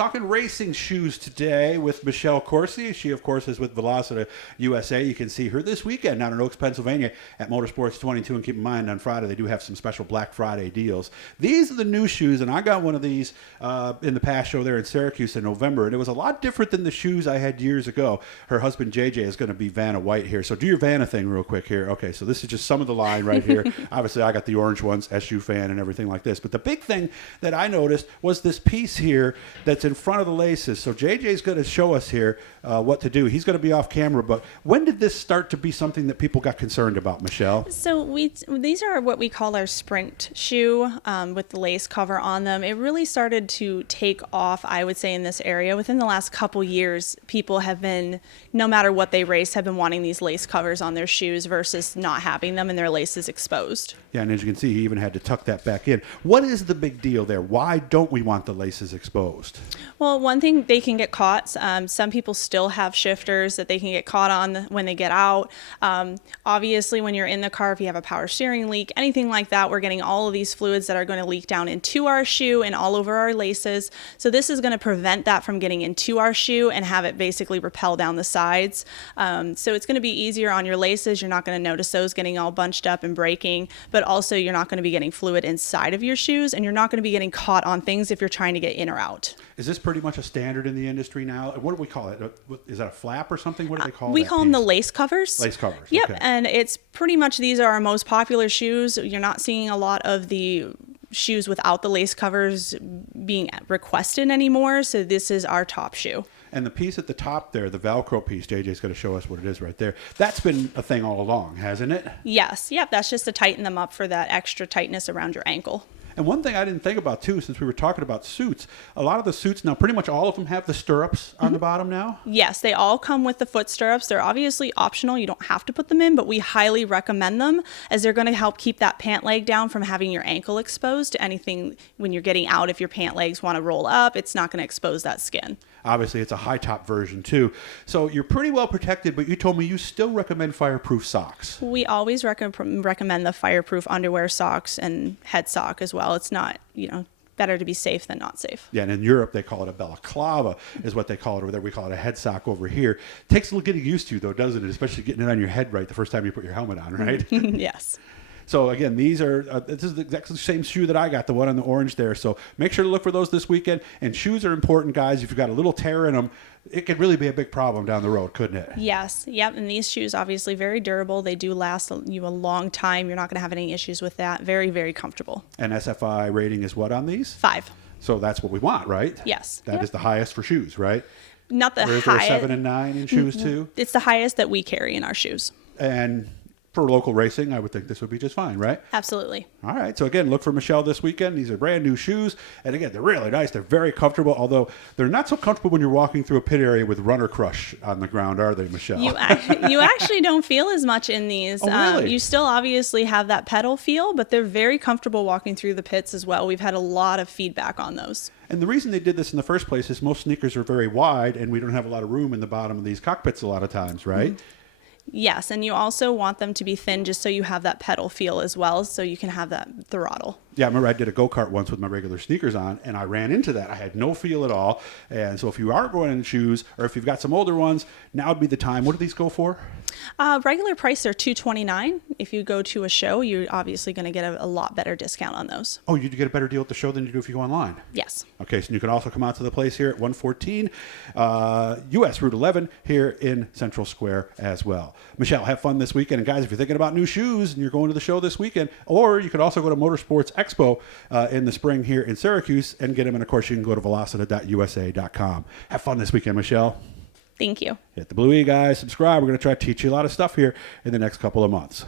Talking racing shoes today with Michelle Courcy. She, of course, is with Velocity USA. You can see her this weekend down in Oaks, Pennsylvania at Motorsports 22. And keep in mind, on Friday, they do have some special Black Friday deals. These are the new shoes, and I got one of these in the past show there in Syracuse in November, and it was a lot different than the shoes I had years ago. Her husband, JJ, is going to be Vanna White here. So do your Vanna thing real quick here. Okay, so this is just some of the line right here. Obviously, I got the orange ones, SU fan and everything like this. But the big thing that I noticed was this piece here that's in front of the laces. So JJ's going to show us here what to do. He's going to be off camera, but when did this start to be something that people got concerned about, Michelle? So these are what we call our sprint shoe with the lace cover on them. It really started to take off, I would say, in this area. Within the last couple years, people have been, no matter what they race, have been wanting these lace covers on their shoes versus not having them and their laces exposed. Yeah, and as you can see, he even had to tuck that back in. What is the big deal there? Why don't we want the laces exposed? Well, one thing, they can get caught. Some people still have shifters that they can get caught on when they get out. Obviously, when you're in the car, if you have a power steering leak, anything like that, we're getting all of these fluids that are going to leak down into our shoe and all over our laces. So this is going to prevent that from getting into our shoe and have it basically repel down the sides. So it's going to be easier on your laces. You're not going to notice those getting all bunched up and breaking, but also you're not going to be getting fluid inside of your shoes, and you're not going to be getting caught on things if you're trying to get in or out. Is this pretty much a standard in the industry now? What do we call it? Is that a flap or something? What do they call it? We call them the lace covers. Lace covers. Yep, okay. And it's pretty much, these are our most popular shoes. You're not seeing a lot of the shoes without the lace covers being requested anymore, so this is our top shoe. And the piece at the top there, the Velcro piece, JJ's going to show us what it is right there. That's been a thing all along, hasn't it? Yes. Yep. That's just to tighten them up for that extra tightness around your ankle. And one thing I didn't think about, too, since we were talking about suits, a lot of the suits now, pretty much all of them have the stirrups on the bottom now? Yes, they all come with the foot stirrups. They're obviously optional. You don't have to put them in, but we highly recommend them as they're going to help keep that pant leg down from having your ankle exposed to anything when you're getting out. If your pant legs want to roll up, it's not going to expose that skin. Obviously, it's a high-top version, too. So you're pretty well protected, but you told me you still recommend fireproof socks. We always recommend the fireproof underwear, socks, and head sock as well. It's not, better to be safe than not safe. Yeah, and in Europe, they call it a balaclava, is what they call it over there. We call it a head sock over here. Takes a little getting used to, though, doesn't it? Especially getting it on your head right the first time you put your helmet on, right? Yes. So again, these are this is exactly the same shoe that I got, the one on the orange there. So make sure to look for those this weekend. And shoes are important, guys. If you've got a little tear in them, it could really be a big problem down the road, couldn't it? Yes. Yep. And these shoes, obviously, very durable. They do last you a long time. You're not going to have any issues with that. Very, very comfortable. And SFI rating is what on these? 5. So that's what we want, right? Yes. That is the highest for shoes, right? Not the highest. Or is there a 7 and 9 in shoes too? It's the highest that we carry in our shoes. And for local racing, I would think this would be just fine, right? Absolutely. All right. So again, look for Michelle this weekend. These are brand new shoes. And again, they're really nice. They're very comfortable, although they're not so comfortable when you're walking through a pit area with runner crush on the ground, are they, Michelle? You actually don't feel as much in these. Oh, really? You still obviously have that pedal feel, but they're very comfortable walking through the pits as well. We've had a lot of feedback on those. And the reason they did this in the first place is most sneakers are very wide, and we don't have a lot of room in the bottom of these cockpits a lot of times, right? Mm-hmm. Yes, and you also want them to be thin just so you have that pedal feel as well, so you can have that throttle. Yeah, I remember I did a go-kart once with my regular sneakers on, and I ran into that. I had no feel at all. And so if you are going in shoes, or if you've got some older ones, now would be the time. What do these go for? Regular price are $229. If you go to a show, you're obviously going to get a lot better discount on those. Oh, you get a better deal at the show than you do if you go online? Yes. Okay, so you can also come out to the place here at 114 US Route 11 here in Central Square as well. Michelle, have fun this weekend. And guys, if you're thinking about new shoes and you're going to the show this weekend, or you could also go to Motorsports Expo in the spring here in Syracuse and get them. And of course, you can go to velocita.usa.com. Have fun this weekend, Michelle. Thank you. Hit the Blue E, guys. Subscribe. We're going to try to teach you a lot of stuff here in the next couple of months.